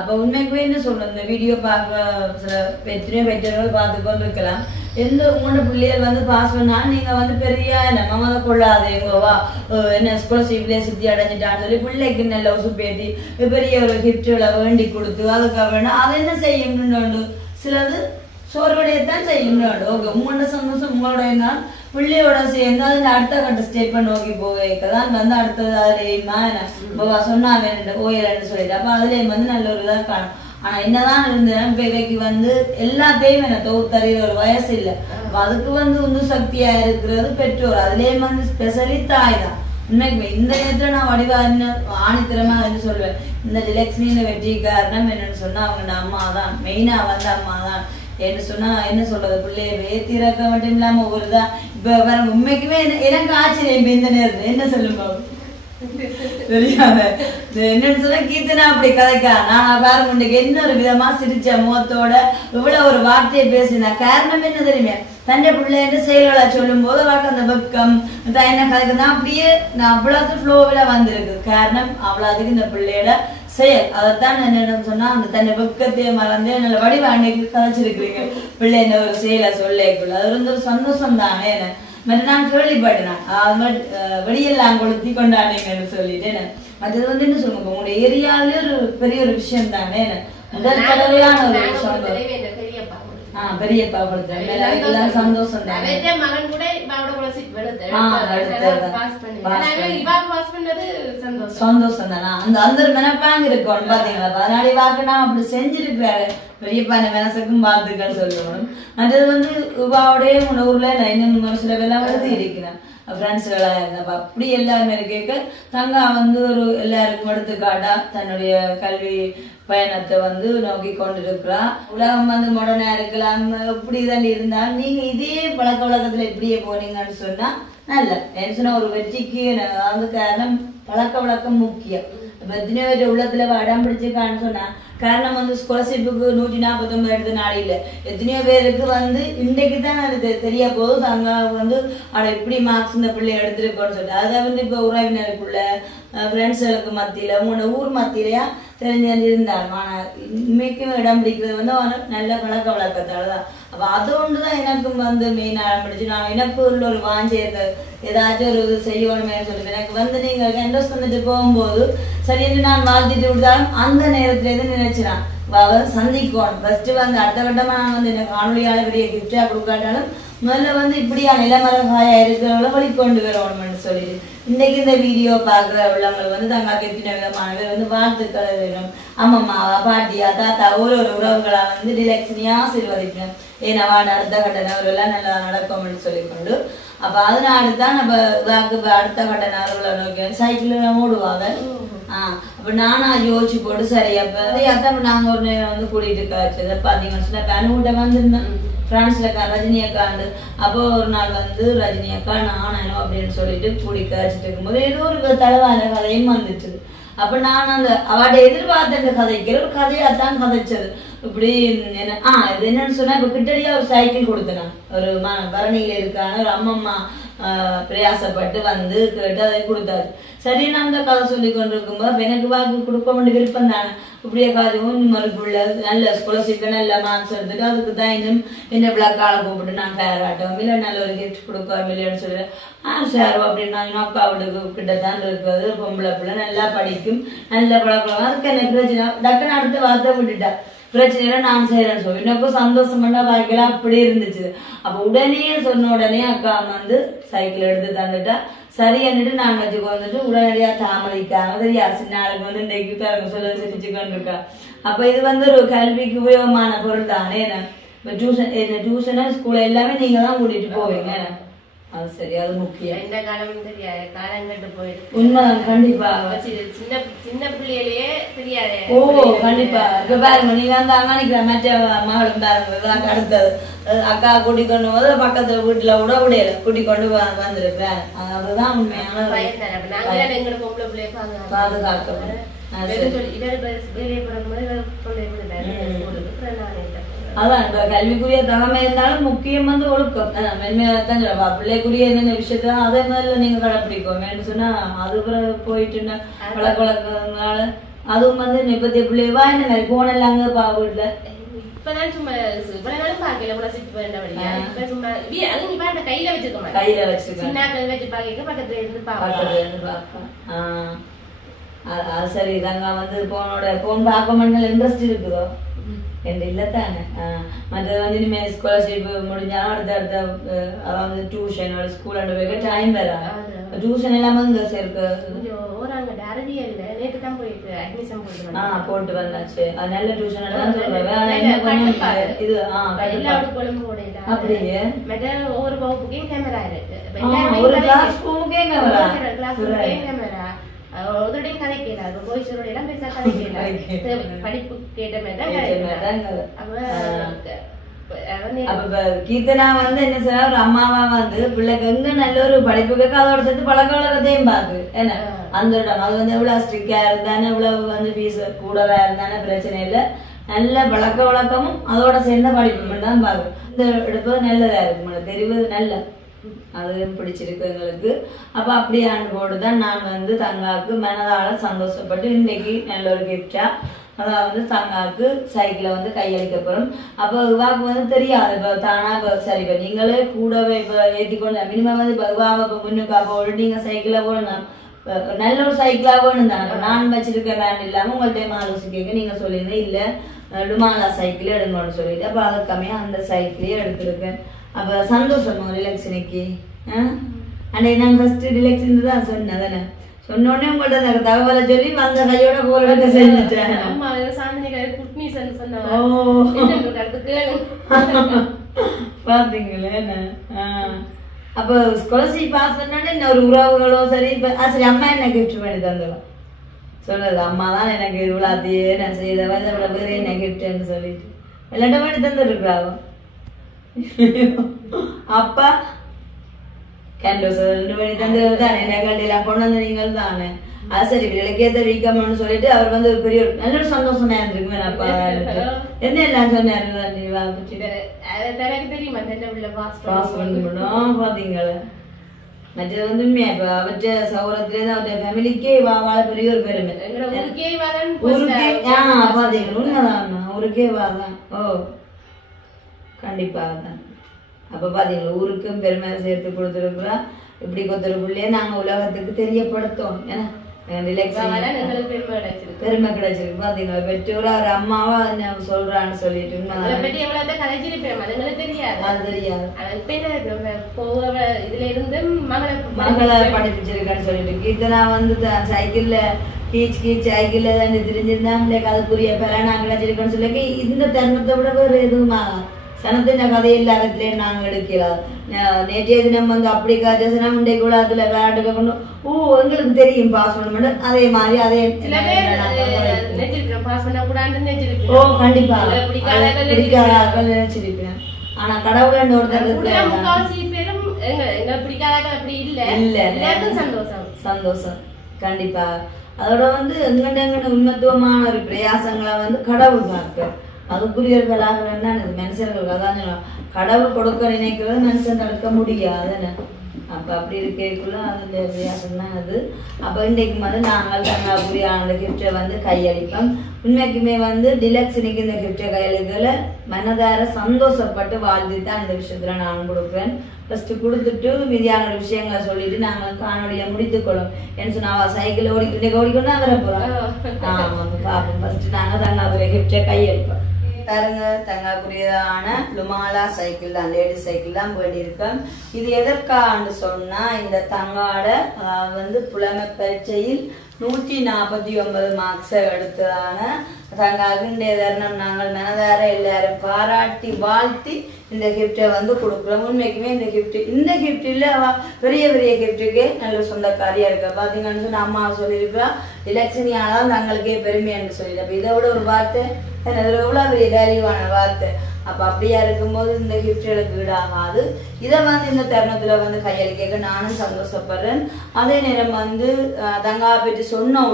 அப்ப உண்மைக்குமே என்ன சொல்றேன் இந்த வீடியோ பார்க்க சில எத்தனையோ பெற்றோர்கள் பார்த்து கொண்டு இருக்கலாம். எந்த உங்களோட பிள்ளைகள் வந்து பாஸ் பண்ணாலும் நீங்க வந்து பெரிய நம்ம கொள்ளாதேங்கோவா என்ன ஸ்காலர்ஷிப்லயே சித்தி அடைஞ்சிட்டான்னு சொல்லி பிள்ளைக்கு நல்ல உசுப்பேத்தி பெரிய ஒரு கிஃப்ட்களை வேண்டி கொடுத்து அதுக்காக வேணும் அதை என்ன செய்யணும்னு சிலது சோர்வடையத்தான் செய்யணும். ஓகே உங்களோட சந்தோஷம் உங்களோட என்ன பிள்ளையோட சேர்ந்து அது அடுத்த கட்ட ஸ்டெப்பை நோக்கி போகதான் வந்து அடுத்தது அதுல சொன்னாங்க ஓயலன்னு சொல்லிட்டு அப்ப அதுலயும் வந்து நல்ல ஒரு இதா காணும். ஆனா என்னதான் இருந்தேன் இவைக்கு வந்து எல்லாத்தையும் என்ன தொகுத்தறிய ஒரு வயசு இல்லை. அதுக்கு வந்து உந்து சக்தியா இருக்கிறது பெற்றோர் அதுலயும் வந்து ஸ்பெஷலி தாய் தான். உண்மைக்குமே இந்த நேரத்துல நான் வடிவா ஆணித்திரமா வந்து சொல்லுவேன் இந்த டிலக்ஷனியில வெற்றி காரணம் என்னன்னு சொன்னா அவங்க அம்மா தான் மெயினா வந்து அம்மா தான் என்ன சொன்னா என்ன சொல்றது பிள்ளைய வேத்திறக்க மட்டும் இல்லாம ஒருதான் இப்ப வேற உண்மைக்குமே எனக்கு ஆச்சரியம் இந்த நேரத்துல என்ன சொல்லுங்க தெரியாத என்னன்னு சொன்னா கீர்த்தனா அப்படி கதைக்கா நான் பாருங்க இன்னைக்கு என்ன ஒரு விதமா சிரிச்ச முகத்தோட இவ்வளவு ஒரு வார்த்தையை பேசினா காரணம் என்ன தெரியுமே தன்னை பிள்ளைன்னு செயல்களை சொல்லும் போது அவளுக்கு அந்த வெக்கம் என்ன கதைக்குன்னா அப்படியே நான் அவ்வளவு ஃப்ளோவில வந்திருக்கு காரணம் அவ்வளவுக்கு இந்த பிள்ளையோட செயல் அதைத்தான் என்னிடம் சொன்னா அந்த தன்னை வெக்கத்தையே மறந்து நல்ல வடிவ அன்னைக்கு கதைச்சிருக்கிறீங்க பிள்ளை என்ன ஒரு செயலை சொல்லிக்குள்ள அது வந்து ஒரு சந்தோஷம் தானே என்ன மற்ற நான் கேள்விப்பட்டேன் அது மாதிரி வெளியெல்லாம் கொளுத்தி கொண்டாடுங்கன்னு சொல்லிட்டு மற்றது வந்து என்ன சொல்லுங்க உங்களுடைய ஏரியாவிலே ஒரு பெரிய ஒரு விஷயம் தானே முதல் கடவுளான ஒரு விஷயம் பெரியப்பா கொடுத்தேன் சந்தோஷம் தான் மகன் கூட சந்தோஷம் தானா அந்த அந்த ஒரு மெனப்பாங்க இருக்கும் பாத்தீங்களா 14 வாக்குனா அப்படி செஞ்சிருக்கிறாரு பெரியப்பா மனசுக்கும் வாழ்த்துக்கள் சொல்லணும் அது வந்து இவாவுடைய ஊர்ல நான் இன்னும் சில பேர்லாம் வந்து இருக்கிறேன் ஃப்ரெண்ட்ஸ்களா இருந்தப்ப அப்படி எல்லாருமே கேட்க தங்கா வந்து ஒரு எல்லாருக்கும் எடுத்துக்காட்டா தன்னுடைய கல்வி பயணத்தை வந்து நோக்கி கொண்டிருக்கிறா உலகம் வந்து மாடர்னா இருக்கலாம் இப்படிதான் இருந்தா நீங்க இதே பழக்க வழக்கத்துல இப்படியே போனீங்கன்னு சொன்னா நல்ல என்ன சொன்னா ஒரு வெற்றிக்கு வந்து காரணம் பழக்க வழக்கம் முக்கியம் இப்ப எத்தனையோ பேர் உள்ளத்துல அடம் பிடிச்சிருக்கான்னு சொன்னா காரணம் வந்து ஸ்காலர்ஷிப்புக்கு 149 எடுத்த நாளையில எத்தனையோ பேருக்கு வந்து இன்றைக்கு தான் அது தெரிய போது தங்க வந்து அட இப்படி மார்க்ஸ் இந்த பிள்ளை எடுத்துருக்கோன்னு சொல்லிட்டு அதை வந்து இப்ப உறவினருக்குள்ள ஃப்ரெண்ட்ஸுகளுக்கு மத்தியில உங்களோட ஊர் மத்தியிலையா தெரிஞ்சு இருந்தாங்க ஆனா இன்னைக்கும் இடம் பிடிக்கிறது வந்து நல்ல பழக்க வழக்கத்தாலதான் அப்ப அது ஒன்றுதான் எனக்கும் வந்து மெயின் ஆரம்பிச்சு நான் எனக்கு உள்ள ஒரு வாஞ்சி ஏதாச்சும் ஒரு இது செய்யணுமே சொல்லிட்டு எனக்கு வந்து நீங்க என்ட்ரஸ் வந்துட்டு போகும்போது சரின்னு நான் வாழ்த்திட்டு விட்டாலும் அந்த நேரத்துல இருந்து நினைச்சிடான் சந்திக்கணும் ஃபர்ஸ்ட் வந்து அடுத்த கட்டமா நான் வந்து எனக்கு காணொலியால பெரிய கிஃப்டா கொடுக்காட்டாலும் முதல்ல வந்து இப்படியான இளமரகாயா இருக்கிறவங்கள வழிகொண்டு வரணும்னு சொல்லிட்டு இன்னைக்கு இந்த வீடியோ பாக்குற உள்ளவங்களுக்கு வந்து தங்க எத்தனை விதமான பேர் வந்து வாழ்த்துக்கள் வேணும் அம்மம்மாவா பாட்டியா தாத்தா ஒரு உறவுகளா வந்து டிலெக்ஷனியா ஆசீர்வதிக்கணும் ஏன்னா அடுத்த கட்ட நகரெல்லாம் நல்லா நடக்கும்னு சொல்லிக்கொண்டு அப்ப அதனாலதான் நம்ம அடுத்த கட்ட நகர்களை நோக்கி சைக்கிள் ஓடுவாங்க அப்ப நானா யோசிச்சு போட்டு சரி அப்ப அதான் நாங்க ஒரு நேரம் வந்து கூட்டிட்டு காய்ச்சது பாத்தீங்கன்னு சொன்னா பேனூட்ட வந்திருந்தேன் பிரான்ஸ்ல ரஜினி அக்காண்டு அப்போ ஒரு நாள் வந்து ரஜினி அக்கா நானும் அப்படின்னு சொல்லிட்டு கூடி காய்ச்சிட்டு இருக்கும்போது ஏதோ ஒரு தலைவான கதையும் வந்துச்சு அப்ப நான் அந்த அவட எதிர்பார்த்த அந்த கதைக்கு ஒரு கதையாத்தான் கதைச்சது இப்படி என்ன இது என்னன்னு சொன்னா இப்ப கிட்டடியா ஒரு சைக்கிள் கொடுத்தேன் ஒரு பரணியில இருக்கான ஒரு அம்மம்மா பிரயாசப்பட்டு வந்து கேட்டு அதை கொடுத்தாரு சரி நான் அந்த கதை சொல்லி கொண்டு இருக்கும்போது எனக்கு வாக்கு கொடுக்க வேண்டிய விருப்பம் தானே இப்படியே காதுவும் மறுப்புள்ள நல்ல ஸ்காலர்ஷிப் நல்ல மார்க்ஸ் எடுத்துட்டு அதுக்கு தான் இன்னும் என்ன விளக்கால கூப்பிட்டு நான் பேராட்டோம் இல்லை நல்ல ஒரு கிஃப்ட் கொடுக்கோம் இல்லைன்னு சொல்லி சார் அப்படின்னா அக்கா வீட்டுக்கு கிட்டத்தான் இருக்கிறது பொம்பளை பிள்ளை நல்லா படிக்கும் நல்ல பழக்கம் அதுக்கு என்ன பிரச்சனை டக்குன்னு அடுத்த வார்த்தை விட்டுட்டா பிரச்சனை நான் செய்யறேன்னு சொல்லி எனக்கும் சந்தோஷம் பண்ணா பாக்கலாம் அப்படி இருந்துச்சு அப்ப உடனே சொன்ன உடனே அக்கா வந்து சைக்கிள் எடுத்து தந்துட்டா சரி என்னட்டு நான் வச்சுக்கு வந்துட்டு உடனடியா தாமதிக்காம சரியா சின்னாளுக்கு வந்து இன்னைக்கு சொல்ல சிரிச்சு கொண்டிருக்கா அப்ப இது வந்து ஒரு கல்விக்கு உபயோகமான பொருள் தானே இப்ப டியூஷன் ஸ்கூல் எல்லாமே நீங்க தான் கூட்டிட்டு போவீங்க அது சரி அது முக்கியம் இந்த காலம் தெரியாது காலம் கட்டு போயிருக்கு உண்மைதான் கண்டிப்பா சின்ன சின்ன பிள்ளையிலேயே தெரியாது கண்டிப்பா இப்ப பாருங்க நீங்க வந்து அங்கானிக்கிற மற்ற மகளும் பாருங்க அடுத்தது அக்கா கூட்டி கொண்டு போது பக்கத்துல வீட்டுல கூட விடையில கூட்டி கொண்டு வந்திருக்கேன் அதுதான் உண்மையான எங்களோட பொம்பளை பிள்ளைய பாதுகாக்கணும் அதான் இப்ப கல்விக்குரிய தகமை இருந்தாலும் முக்கியம் வந்து ஒழுக்கம் மென்மையாத்தான் சொல்லுவா பிள்ளைக்குரிய என்னென்ன விஷயத்தான் அதே மாதிரில நீங்க கடைப்பிடிப்போம் சொன்னா அது போயிட்டு பழக்க வழக்கங்களால அதுவும் வந்து நிபத்திய பிள்ளைவா என்ன மாதிரி போனலாங்க பா வீட்டுல இப்பதான் சும்மா இவ்வளவு பாக்கல கூட சிட்டு வேண்டாம் இப்ப சும்மா அது நீ பாருங்க கையில வச்சிருக்கோம் கையில வச்சிருக்கேன் வச்சு பாக்க பக்கத்துல இருந்து பாப்பேன் அது சரி தாங்க வந்து போன் பார்க்க மாட்டேன் இன்ட்ரெஸ்ட் இருக்குதோ என் இல்லத்தானே மற்றது வந்து இனிமே ஸ்காலர்ஷிப் முடிஞ்சாலும் அடுத்த அதாவது டியூஷன் ஸ்கூல் போய் டைம் வேற டியூஷன் எல்லாமே இங்க சேர்க்கு போட்டு வந்தாச்சு நல்ல டியூஷன் இது அப்படியே ஒவ்வொரு வகுப்புக்கும் கேமரா இருக்கு ஒரு கிளாஸ் ரூமுக்கே கேமரா ஒருடையும் கதை கேட்காது போய்ச்சரோட எல்லாம் பெருசா கதை கேட்காது படிப்பு கேட்ட மாதிரி தான் அப்ப கீர்த்தனா வந்து என்ன செய்ய ஒரு அம்மாவா வந்து பிள்ளைக்கு எங்க நல்ல ஒரு படிப்புக்கு அதோட சேர்த்து பழக்க வழக்கத்தையும் பாக்கு என்ன அந்த இடம் அது வந்து எவ்வளவு ஸ்ட்ரிக்டா இருந்தானே இவ்வளவு வந்து ஃபீஸ் கூடவா இருந்தானே பிரச்சனை இல்லை நல்ல பழக்க வழக்கமும் அதோட சேர்ந்த படிப்பும் தான் பாக்கு இந்த எடுப்பது நல்லதா இருக்கு தெரிவு நல்ல அது பிடிச்சிருக்கு எங்களுக்கு அப்ப அப்படியே போட்டுதான் நான் வந்து தங்காவுக்கு மனதால சந்தோஷப்பட்டு இன்னைக்கு நல்ல ஒரு கிஃப்டா அதான் வந்து தங்காவுக்கு சைக்கிளை வந்து கையளிக்க போறோம் அப்ப இவாக்கு வந்து தெரியாது இப்ப தானா இப்ப சரி இப்ப நீங்களே கூடவே இப்ப ஏற்றிக்கொண்டு மினிமம் வந்து இப்ப இவாவை இப்ப முன்னுக்கு அப்போ நீங்க சைக்கிளை போடணும் நல்ல ஒரு சைக்கிளா வேணும் தானே நான் வச்சிருக்க வேன் இல்லாம உங்கள்கிட்ட ஆலோசிக்க நீங்க சொல்லியிருந்தேன் இல்ல லுமாலா சைக்கிளே எடுங்கன்னு சொல்லிட்டு அப்ப அதுக்கமையா அந்த சைக்கிளே எடுத்திருக்கேன் அப்ப சந்தோஷமா ரிலாக்ஸினிக்கு அன்னைக்கு நான் ஃபர்ஸ்ட் ரிலாக்ஸின் தான் சொன்னேன் தானே சொன்னோடனே உங்கள்ட்ட தகவலை சொல்லி வந்த கையோட கோல் எடுக்க செஞ்சுட்டேன் பாத்தீங்களே அப்ப ஸ்காலர்ஷிப் பாஸ் பண்ணோடனே இன்னொரு உறவுகளோ சரி சரி அம்மா என்ன கிஃப்ட் பண்ணி தந்துடும் சொல்றது அம்மா தான் எனக்கு இவ்வளோத்தையே நான் செய்தவன் இவ்வளவு பேர் என்ன கிஃப்ட்ன்னு சொல்லிட்டு எல்லாட்டும் பண்ணி தந்துருக்குறாவோ அப்பா கேண்டோஸ் 2 மணி தந்து தானே நெகட்டிலாம் கொண்டு வந்து நீங்கள் தானே அது சரி விலைக்கேத்த வீக்கம்னு சொல்லிட்டு அவர் வந்து பெரிய நல்ல ஒரு சந்தோஷமா இருந்திருக்கு அப்பா என்ன எல்லாம் சொன்னாரு பாத்தீங்களா மற்றது வந்து உண்மையா இப்ப அவற்ற சௌரத்திலேருந்து அவற்ற ஃபேமிலிக்கே வாழ பெரிய ஒரு பெருமை ஊருக்கே பாத்தீங்களா உண்மைதான் ஊருக்கே வாதான் ஓ கண்டிப்பா தான் அப்ப பாத்தீங்களா ஊருக்கும் பெருமை சேர்த்து கொடுத்துருக்குறா இப்படி கொத்துருக்குள்ளே நாங்க உலகத்துக்கு தெரியப்படுத்தோம் ஏன்னா பெருமை கிடைச்சிருக்கு பாத்தீங்களா பெற்றோர் அவர் அம்மாவா சொல்றான்னு சொல்லிட்டு மகளை படிப்பிச்சிருக்கான்னு சொல்லிட்டு கீர்த்தனா வந்து சைக்கிள்ல சைக்கிள்ல தான் தெரிஞ்சிருந்தா அதுக்குரிய பெறனா கிடைச்சிருக்கான்னு சொல்லி இந்த தருணத்தை விட வேறு எதுவும் சனத்தின கதையில் அகத்திலே நாங்கள் எடுக்கலாம் நேற்றைய தினம் வந்து அப்படி காய்ச்சா முண்டை கூட அதுல விளையாட்டுக்க கொண்டு எங்களுக்கு தெரியும் பாஸ் பண்ண அதே மாதிரி அதே கண்டிப்பா நினைச்சிருப்பேன் ஆனா கடவுள் சந்தோஷம் கண்டிப்பா அதோட வந்து எங்கட உண்மத்துவமான ஒரு பிரயாசங்களை வந்து கடவுள் பார்ப்பேன் அதுக்குரியவர்களாக மனுஷர்களுக்கு அதான் கடவுள் கொடுக்க நினைக்கிறது மனுஷன் தடுக்க முடியாது அப்ப அப்படி இருக்கக்குள்ள அதோட வித்தியாசம் தான் அது அப்ப இன்றைக்கு வந்து நாங்கள் தங்காக்குரிய அந்த கிஃப்டை வந்து கையளிப்போம் உண்மைக்குமே வந்து டிலக்ஸினிக்கு இந்த கிஃப்டை கையளிக்கல மனதார சந்தோஷப்பட்டு வாழ்ந்துதான் இந்த விஷயத்துல நான் கொடுப்பேன் ஃபர்ஸ்ட் கொடுத்துட்டு மீதியான விஷயங்களை சொல்லிட்டு நாங்கள் காணொலியை முடித்துக்கொள்ளும் என்ன சொன்னா சைக்கிள் ஓடிக்கொண்டு வர போறோம் பாப்போம் ஃபர்ஸ்ட் நாங்க தங்காக்குரிய கிஃப்டை கையளிப்போம் பாருங்க தங்காக்குரியதான லுமாலா சைக்கிள் தான் லேடி சைக்கிள் தான் வேண்டியிருக்கோம் இது எதற்கான்னு சொன்னா இந்த தங்காட வந்து புலமை பரீட்சையில் 149 மார்க்ஸை எடுத்ததான தங்காக்கு இன்றைய தருணம் நாங்கள் மனதார எல்லாரும் பாராட்டி வாழ்த்தி இந்த கிஃப்டை வந்து கொடுக்குறோம் உண்மைக்குமே இந்த கிஃப்டில் பெரிய பெரிய கிஃப்ட்டுக்கே நல்ல சொந்தக்காரியா இருக்கா பாத்தீங்கன்னு சொன்னா அம்மா சொல்லியிருக்கிறா இலட்சணியாதான் தங்களுக்கே பெருமைன்னு சொல்லிட்டு அப்ப இதை விட ஒரு வார்த்தை எவ்வளவு பெரிய வேல்யூவான வார்த்தை அப்ப அப்படியா இருக்கும்போது இந்த கிஃப்ட்களுக்கு ஈடாகாது இதை வந்து இந்த தருணத்துல வந்து கையளிக்க நானும் சந்தோஷப்படுறேன் அதே நேரம் வந்து தங்கா பற்றி சொன்ன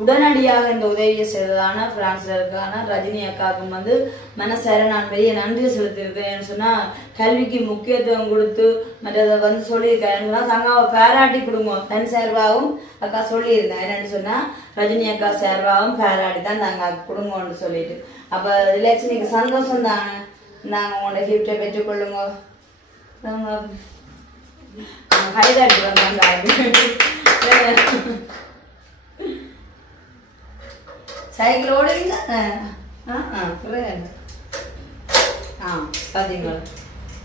உடனடியாக இந்த உதவியை செய்ததான பிரான்ஸ்ல இருக்கான ரஜினி அக்காவுக்கும் வந்து மனசார நான் பெரிய நன்றி செலுத்தியிருக்கேன் சொன்னா கல்விக்கு முக்கியத்துவம் கொடுத்து மற்றதை வந்து சொல்லியிருக்கேன் தங்காவை பாராட்டி கொடுங்க தன் சார்பாகவும் அக்கா சொல்லியிருந்தேன் என்னன்னு சொன்னா ரஜினி அக்கா சார்பாகவும் பாராட்டி தான் தங்கா கொடுங்கன்னு சொல்லிட்டு அப்ப லட்சுமிக்கு சந்தோஷம் தானே நாங்க உங்களோட கிஃப்டை பெற்றுக்கொள்ளுங்க கைதாட்டி வந்தாங்க சைக்கிள் ஓடுவீங்க பாத்தீங்களா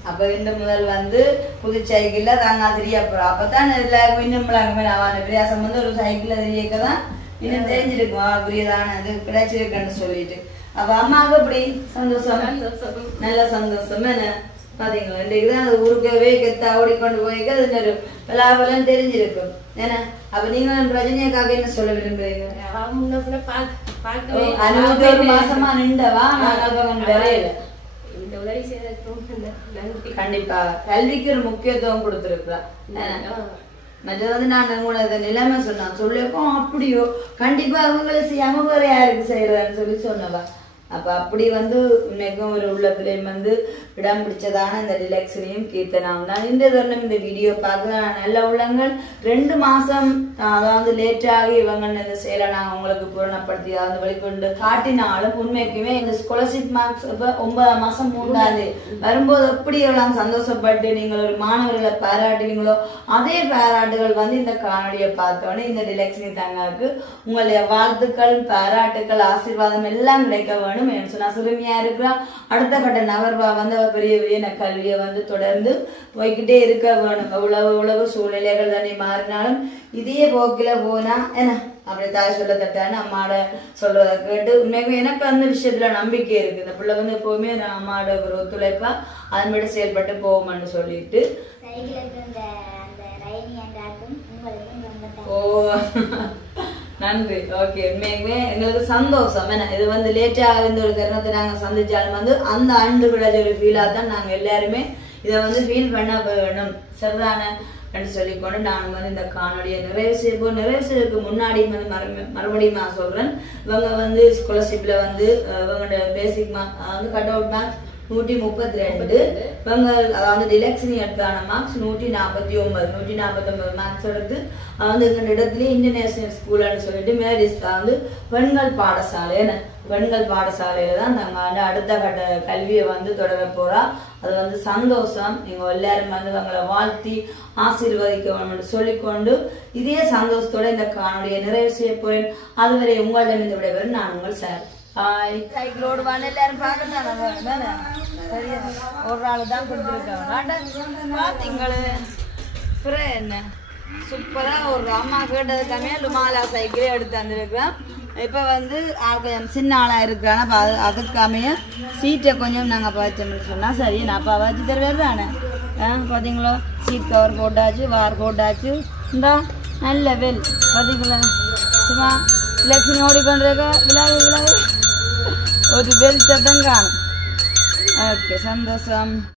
அப்ப இந்த முதல் வந்து புது சைக்கிள்ல தாங்க தெரிய போறோம் அப்பதான் எல்லாருக்கும் இன்னும் பிரயாசம் வந்து ஒரு சைக்கிள்ல தெரியக்கதான் இன்னும் தெரிஞ்சிருக்கும் புரியதான இது கிடைச்சிருக்குன்னு சொல்லிட்டு அப்ப அம்மாவுக்கு அப்படி சந்தோஷம் நல்ல சந்தோஷம் என்ன பாத்தீங்களா இன்றைக்குதான் அது ஊருக்கவே கெத்தா ஓடிக்கொண்டு போய்க்க அது ஒரு பலாபலம் தெரிஞ்சிருக்கும் ஏன்னா அப்ப நீங்க ரஜினியக்காக என்ன சொல்ல விரும்புறீங்க 61 மாசமா நின்றவா நாங்கள் வரையில கண்டிப்பா கல்விக்கு ஒரு முக்கியத்துவம் கொடுத்துருக்குறா. மற்றது வந்து நான் உங்களோட நிலைமை சொன்னான் சொல்லியப்போ அப்படியோ கண்டிப்பா அவங்களை செய்யாம வேற யாருக்கு செய்யறன்னு சொன்னவா. அப்ப அப்படி வந்து உண்மைக்கும் ஒரு உள்ளத்திலையும் வந்து இடம் பிடிச்சதான இந்த ரிலாக்ஸனையும் கீர்த்தனாவும் தான். இந்த தருணம் இந்த வீடியோ பார்க்க நல்ல உள்ளங்கள் 2 மாசம் அதாவது லேட்டாகி இவங்க இந்த செயலை நாங்கள் உங்களுக்கு பூரணப்படுத்தி அதாவது வெளிக்கொண்டு காட்டினாலும் உண்மைக்குமே இந்த ஸ்காலர்ஷிப் மார்க்ஸ் இப்போ 9ஆம் மாசம் 3ஆம் தேதி வரும்போது எப்படி எல்லாம் சந்தோஷப்பட்டு நீங்கள் ஒரு மாணவர்களை பாராட்டுவீங்களோ அதே பாராட்டுகள் வந்து இந்த காணொலியை பார்த்தோன்னே இந்த ரிலாக்ஸினி தங்காவுக்கு உங்களுடைய வாழ்த்துக்கள் பாராட்டுக்கள் ஆசீர்வாதம் எல்லாம் கிடைக்க வேணும். சொன்னா சிறுமியா இருக்கிறா அடுத்த கட்ட நகர்வா வந்து பெரிய பெரிய கல்வியை வந்து தொடர்ந்து போய்கிட்டே இருக்க வேணும். உழவு சூழ்நிலைகள் தானே மாறினாலும் இதே போக்கில போனா என்ன அப்படி தாய் சொல்ல தட்டான்னு அம்மாட சொல்றத கேட்டு உண்மையாக எனக்கு அந்த விஷயத்துல நம்பிக்கை இருக்கு. இந்த பிள்ளை வந்து எப்பவுமே நான் அம்மாவோட ஒரு ஒத்துழைப்பா அதன்படி செயல்பட்டு போவோம்னு சொல்லிட்டு ஓ நன்றி. ஓகே உண்மையுமே எங்களுக்கு சந்தோஷம். ஏன்னா இது வந்து லேட்டாக இந்த ஒரு தருணத்தை நாங்கள் சந்திச்சாலும் வந்து அந்த ஆண்டு விளைஞ்ச ஒரு ஃபீலாக தான் நாங்கள் எல்லாருமே இதை வந்து ஃபீல் பண்ண வேணும் சரிதானே என்று சொல்லிக்கொண்டு நான் வந்து இந்த காணொலியை நிறைவு செய்வோம். நிறைவு செய்வதற்கு முன்னாடி வந்து மறுபடியும் நான் சொல்றேன். இவங்க வந்து ஸ்காலர்ஷிப்ல வந்து இவங்களோட பேசிக் மார்க் வந்து கட் அவுட் மார்க்ஸ் 132 இவங்க அதாவது டிலக்ஷனி எடுத்தான மார்க்ஸ் 149 மார்க்ஸ் எடுத்து வந்து எங்க இடத்துல இன்டர்நேஷனல் ஸ்கூல்னு சொல்லிட்டு மேரிஸ் வந்து பெண்கள் பாடசாலையில தான் நாங்க அடுத்த கட்ட கல்வியை வந்து தொடர போறா. அது வந்து சந்தோஷம். நீங்க எல்லாரும் வந்து அவங்களை வாழ்த்தி ஆசீர்வதிக்க வேணும்னு சொல்லிக்கொண்டு இதே சந்தோஷத்தோட இந்த காணொலியை நிறைவு செய்ய போறேன். அதுவரை உங்களிடம் இந்த விடைபெறும் நான் உங்கள் சார். சைக்கிளோடு வாங்க எல்லாரும் பார்க்கணும். சரியா ஒரு ஆளு தான் கொடுத்துருக்காங்க பாத்தீங்களு என்ன சூப்பரா ஒரு அம்மா கேட்டதுக்காமே லுமாலா சைக்கிளே எடுத்து வந்துருக்கிறேன். இப்போ வந்து கொஞ்சம் சின்ன ஆளாக இருக்கிறாங்க. அதுக்காமைய சீட்டை கொஞ்சம் நாங்கள் பச்சோம்னு சொன்னால் சரி நான் அப்போ வச்சு தருவேன் தானே. பார்த்தீங்களோ சீட் கவர் போட்டாச்சு வார் போட்டாச்சு இந்தா நல்ல வெல் பார்த்தீங்களா சும்மா இலட்சணி ஓடிக்கொண்டிருக்க விழாவு ஒரு பெல் சத்தம் காணும். ஓகே சந்தோஷம்.